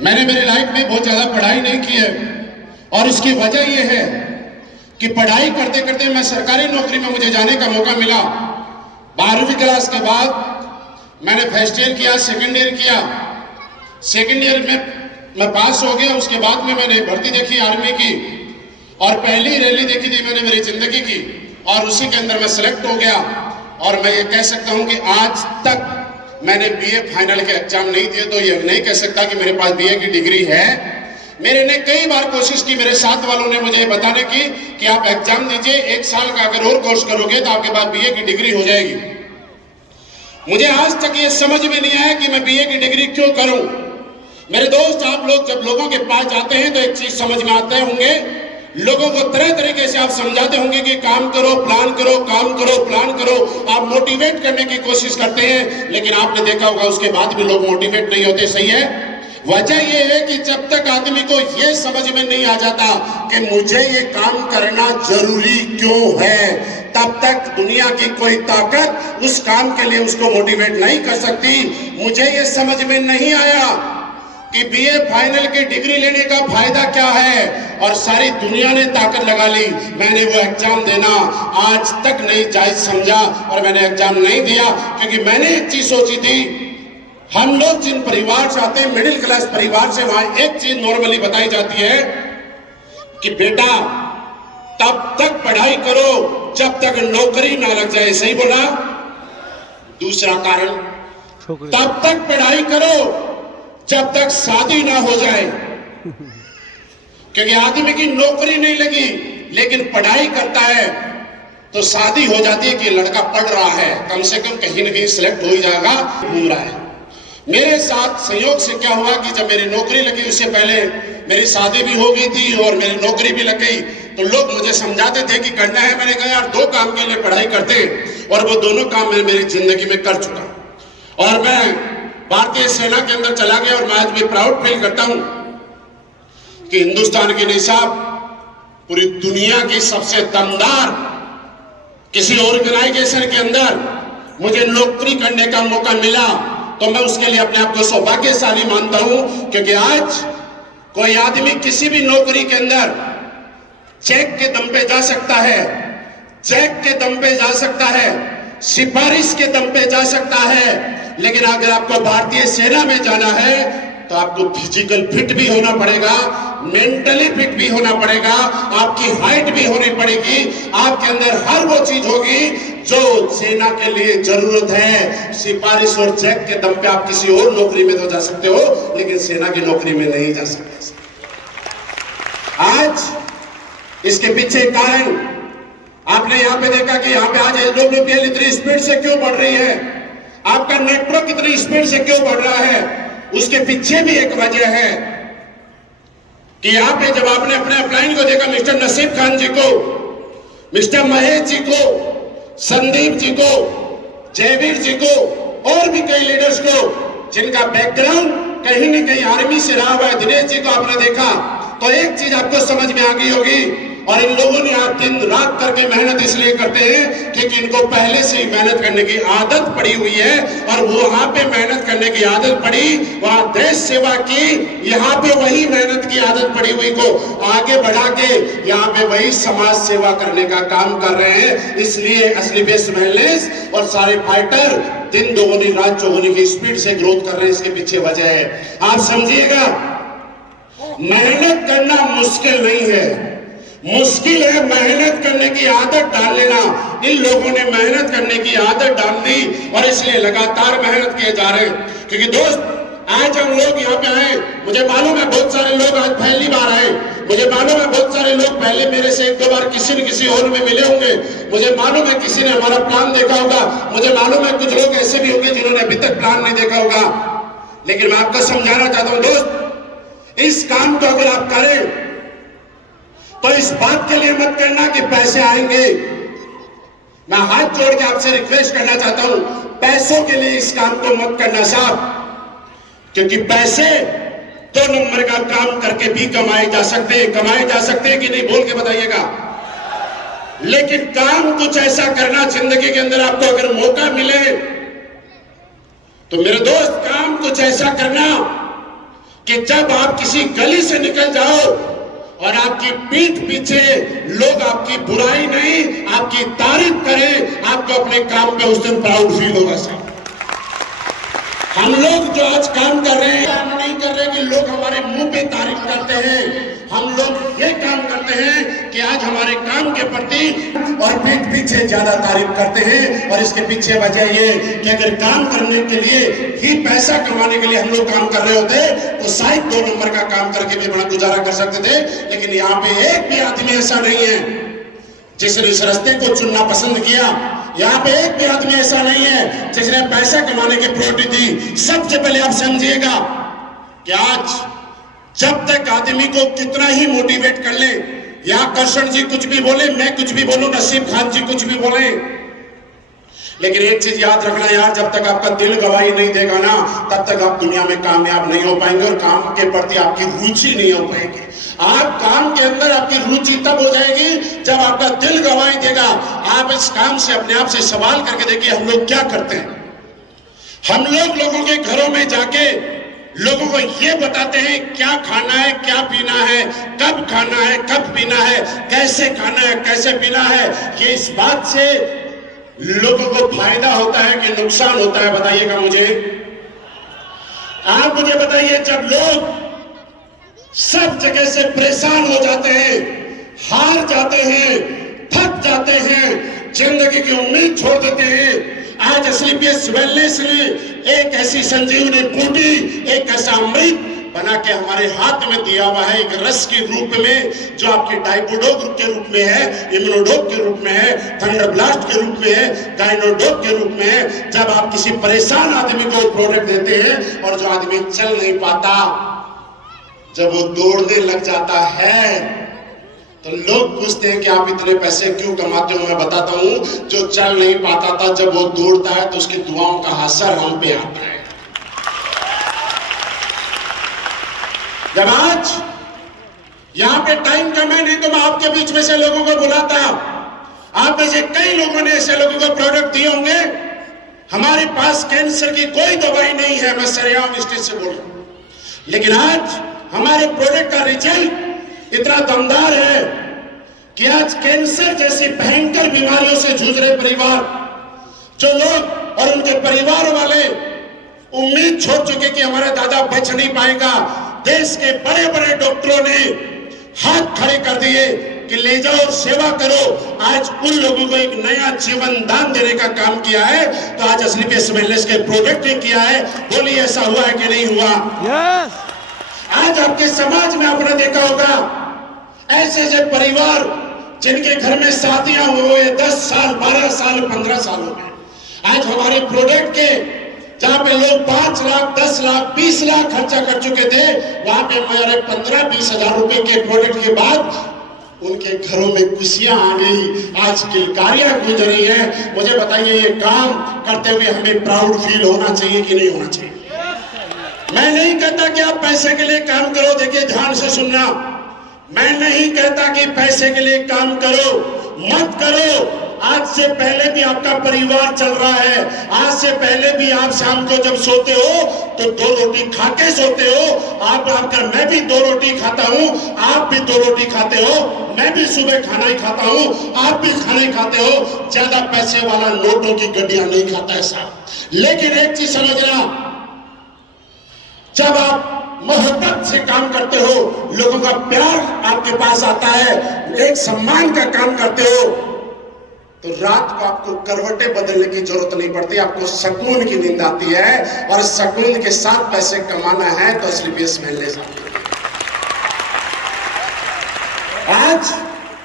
मैंने मेरी लाइफ में बहुत ज्यादा पढ़ाई नहीं की है और इसकी वजह यह है कि पढ़ाई करते करते मैं सरकारी नौकरी में मुझे जाने का मौका मिला। 12वीं क्लास के बाद मैंने फर्स्ट ईयर किया, सेकंड ईयर किया। सेकंड ईयर में मैं पास हो गया। उसके बाद में मैंने भर्ती देखी आर्मी की और पहली रैली देखी थी मैंने मेरी जिंदगी की और उसी के अंदर मैं सिलेक्ट हो गया। और मैं ये कह सकता हूं कि आज तक मैंने बीए फाइनल के एग्जाम नहीं दिए, तो ये नहीं कह सकता कि मेरे पास बीए की डिग्री है। मेरे ने कई बार कोशिश की, मेरे साथ वालों ने मुझे बताने की कि आप एग्जाम दीजिए, 1 साल का अगर और कोर्स करोगे तो आपके पास बीए की डिग्री हो जाएगी। मुझे आज तक ये समझ में नहीं आया कि मैं बीए की डिग्री क्यों करूं। मेरे दोस्त, आप लोग जब लोगों के पास जाते हैं तो एक चीज समझ में आते होंगे, लोगों को तरह तरीके से आप समझाते होंगे कि काम करो, प्लान करो, काम करो, प्लान करो। आप मोटिवेट करने की कोशिश करते हैं, लेकिन आपने देखा होगा उसके बाद भी लोग मोटिवेट नहीं होते। सही है? वजह यह है कि जब तक आदमी को यह समझ में नहीं आ जाता कि मुझे ये काम करना जरूरी क्यों है, तब तक दुनिया की कोई ताकत उस काम के लिए उसको मोटिवेट नहीं कर सकती। मुझे ये समझ में नहीं आया कि बीए फाइनल की डिग्री लेने का फायदा क्या है, और सारी दुनिया ने ताकत लगा ली। मैंने वो एग्जाम देना आज तक नहीं जायज समझा और मैंने एग्जाम नहीं दिया, क्योंकि मैंने एक चीज सोची थी, हम लोग जिन परिवार से आते हैं, मिडिल क्लास परिवार से, वहां एक चीज नॉर्मली बताई जाती है कि बेटा तब तक पढ़ाई करो जब तक नौकरी ना लग जाए। सही बोला? दूसरा कारण, तब तक पढ़ाई करो जब तक शादी ना हो जाए, क्योंकि आदमी की नौकरी नहीं लगी लेकिन पढ़ाई करता है तो शादी हो जाती है कि लड़का पढ़ रहा है, कम से कम कहीं ना कहीं सिलेक्ट हो ही जाएगा, घूम रहा है। मेरे साथ संयोग से क्या हुआ कि जब मेरी नौकरी लगी उससे पहले मेरी शादी भी हो गई थी और मेरी नौकरी भी लग गई, तो लोग मुझे समझाते थे कि करना है। मैंने कहा यार 2 काम के लिए पढ़ाई करते, और वो दोनों काम मैं मेरी जिंदगी में कर चुका और मैं भारतीय सेना के अंदर चला गया। और मैं आज भी प्राउड फील करता हूं कि हिंदुस्तान की नहीं साहब, पूरी दुनिया की सबसे दमदार किसी ऑर्गेनाइजेशन के अंदर मुझे नौकरी करने का मौका मिला, तो मैं उसके लिए अपने आप को सौभाग्यशाली मानता हूं। क्योंकि आज कोई आदमी किसी भी नौकरी के अंदर चेक के दम पे जा सकता है, चेक के दम पे जा सकता है, सिफारिश के दम पे जा सकता है, लेकिन अगर आपको भारतीय सेना में जाना है तो आपको फिजिकल फिट भी होना पड़ेगा, मेंटली फिट भी होना पड़ेगा, आपकी हाइट भी होनी पड़ेगी, आपके अंदर हर वो चीज होगी जो सेना के लिए जरूरत है। सिफारिश और चेक के दम पे आप किसी और नौकरी में तो जा सकते हो, लेकिन सेना की नौकरी में नहीं जा सकते। आज इसके पीछे कारण आपने यहां पे देखा कि यहां पे आज एसडब्ल्यूपीएल इतनी स्पीड से क्यों बढ़ रही है, आपका नेटवर्क इतनी स्पीड से क्यों बढ़ रहा है, उसके पीछे भी एक वजह है कि यहां पे जब आपने अपने अपलाइन को देखा, मिस्टर नसीब खान जी को, मिस्टर महेश जी को, संदीप जी को, जयवीर जी को और भी कई लीडर्स को जिनका बैकग्राउंड कहीं न कहीं आर्मी से रहा हुआ है, दिनेश जी को आपने देखा, तो एक चीज आपको समझ में आ गई होगी। और इन लोगों ने आप दिन रात करके मेहनत इसलिए करते हैं क्योंकि इनको पहले से ही मेहनत करने की आदत पड़ी हुई है, और वहां पे मेहनत करने की आदत पड़ी, वहां देश सेवा की, यहाँ पे वही मेहनत की आदत पड़ी हुई को आगे बढ़ा के यहाँ पे वही समाज सेवा करने का काम कर रहे हैं। इसलिए असली बेस्ट महलेस और सारे फाइटर दिन दोगुनी रात चौगुनी की स्पीड से ग्रोथ कर रहे हैं। इसके पीछे वजह है, आप समझिएगा, मेहनत करना मुश्किल नहीं है, मुश्किल है मेहनत करने की आदत डाल लेना। इन लोगों ने मेहनत करने की आदत डाल दी और इसलिए लगातार मेहनत किए जा रहे हैं। क्योंकि दोस्त, आज हम लोग यहाँ पे आए, मुझे मालूम है बहुत सारे लोग आज पहली बार आए, मुझे मालूम है बहुत सारे लोग पहले मेरे से 1-2 बार किसी न किसी हॉल में मिले होंगे, मुझे मालूम है किसी ने हमारा प्लान देखा होगा, मुझे मालूम है कुछ लोग ऐसे भी होंगे जिन्होंने अभी तक प्लान नहीं देखा होगा। लेकिन मैं आपको समझाना चाहता हूं दोस्त, इस काम को अगर आप करें तो इस बात के लिए मत करना कि पैसे आएंगे। मैं हाथ जोड़ के आपसे रिक्वेस्ट करना चाहता हूं, पैसों के लिए इस काम को मत करना साहब, क्योंकि पैसे 2 नंबर का काम करके भी कमाए जा सकते हैं कि नहीं, बोल के बताइएगा। लेकिन काम कुछ ऐसा करना जिंदगी के अंदर, आपको अगर मौका मिले तो मेरे दोस्त काम कुछ ऐसा करना कि जब आप किसी गली से निकल जाओ और आपकी पीठ पीछे लोग आपकी बुराई नहीं आपकी तारीफ करें, आपको अपने काम पे उस दिन प्राउड फील होगा साहब। हम लोग जो आज काम कर रहे हैं, काम नहीं कर रहे कि लोग हमारे मुंह पे तारीफ करते हैं। हम लोग ये काम करते हैं कि आज हमारे काम के प्रति और पीठ पीछे ज्यादा तारीफ करते हैं। और इसके पीछे वजह ये कि अगर काम करने के लिए ही पैसा कमाने के लिए हम लोग काम कर रहे होते तो शायद 2 नंबर का काम करके भी बड़ा गुजारा कर सकते थे। लेकिन यहाँ पे एक भी आदमी ऐसा नहीं है जिसने इस रास्ते को चुनना पसंद किया। यहाँ पे एक भी आदमी ऐसा नहीं है जिसने पैसा कमाने की प्रायोरिटी दी। सबसे पहले आप समझिएगा कि आज जब तक आदमी को कितना ही मोटिवेट कर ले, या कर्षण जी कुछ भी बोले, मैं कुछ भी बोलूं, नसीब खान जी कुछ भी बोले, लेकिन एक चीज याद रखना यार, जब तक आपका दिल गवाही नहीं देगा ना, तब तक आप दुनिया में कामयाब नहीं हो पाएंगे और काम के प्रति आपकी रुचि नहीं हो पाएगी। आप काम के अंदर आपकी रुचि तब हो जाएगी जब आपका दिल गवाही देगा। आप इस काम से अपने आप से सवाल करके देखिए, हम लोग क्या करते हैं। हम लोग लोगों के घरों में जाके लोगों को ये बताते हैं क्या खाना है, क्या पीना है, कब खाना है, कब पीना है, कैसे खाना है, कैसे पीना है। ये इस बात से लोगों को फायदा होता है कि नुकसान होता है, बताइएगा मुझे। आप मुझे बताइए, जब लोग सब जगह से परेशान हो जाते हैं, हार जाते हैं, थक जाते हैं, जिंदगी की उम्मीद छोड़ देते हैं, आज एसलीपीएस वेलनेस ने एक ऐसी संजीवनी बूटी, एक ऐसा अमृत बना के हमारे हाथ में दिया हुआ है, एक रस के रूप में, जो आपके डाइबोडोग के रूप में है, इम्यूनोडोग के रूप में है, थंडर ब्लास्ट के रूप में है, गाइनोडोग के रूप में है। जब आप किसी परेशान आदमी को प्रोडक्ट देते हैं और जो आदमी चल नहीं पाता, जब वो दौड़ने लग जाता है, तो लोग पूछते हैं कि आप इतने पैसे क्यों कमाते हो। मैं बताता हूं, जो चल नहीं पाता था, जब वो दौड़ता है तो उसकी दुआओं का असर हम पे आता है। जब आज यहां पे टाइम कम है, नहीं तो मैं आपके बीच में से लोगों को बुलाता। आप में से कई लोगों ने ऐसे लोगों को प्रोडक्ट दिए होंगे। हमारे पास कैंसर की कोई दवाई नहीं है, मैं सरेआम स्टेज से बोल रहा हूं, लेकिन आज हमारे प्रोडक्ट का रिजल्ट इतना दमदार है कि आज कैंसर जैसी भयंकर बीमारियों से जूझ रहे परिवार, जो लोग और उनके परिवार वाले उम्मीद छोड़ चुके कि हमारा दादा बच नहीं पाएगा, देश के बड़े बड़े डॉक्टरों ने हाथ खड़े कर दिए कि ले जाओ, सेवा करो। आज उन लोगों को एक नया जीवन दान देने का काम किया है, तो आज एसलीपीएस वेलनेस के प्रोडक्ट ने किया है। बोलिए, ऐसा हुआ है कि नहीं हुआ? यस। आज आपके समाज में आपने देखा होगा ऐसे ऐसे परिवार जिनके घर में शादियां हुए 10 साल, 12 साल, 15 साल हो गए। आज हमारे प्रोडक्ट के जहां पे लोग 5 लाख, 10 लाख, 20 लाख खर्चा कर चुके थे, वहां पे हमारे 15-20 हजार रुपए के प्रोडक्ट के बाद उनके घरों में खुशियां आ गई, आज किलकारियां गूंज रही है। मुझे बताइए, ये काम करते हुए हमें प्राउड फील होना चाहिए कि नहीं होना चाहिए? मैं नहीं कहता कि आप पैसे के लिए काम करो, देखिए ध्यान से सुनना, मैं नहीं कहता कि पैसे के लिए काम करो, मत करो। आज से पहले भी आपका परिवार चल रहा है, आज से पहले भी आप शाम को जब सोते हो तो 2 रोटी खा के सोते हो। आप आकर, मैं भी 2 रोटी खाता हूं, आप भी 2 रोटी खाते हो, मैं भी सुबह खाना ही खाता हूं, आप भी खाना ही खाते हो। ज्यादा पैसे वाला नोटों की गड्डियां नहीं खाता है साहब। लेकिन एक चीज समझना, जब आप मोहब्बत से काम करते हो, लोगों का प्यार आपके पास आता है, एक सम्मान का काम करते हो, तो रात को आपको करवटें बदलने की जरूरत नहीं पड़ती, आपको सुकून की नींद आती है। और सुकून के साथ पैसे कमाना है तो एसलीपीएस वेलनेस। आज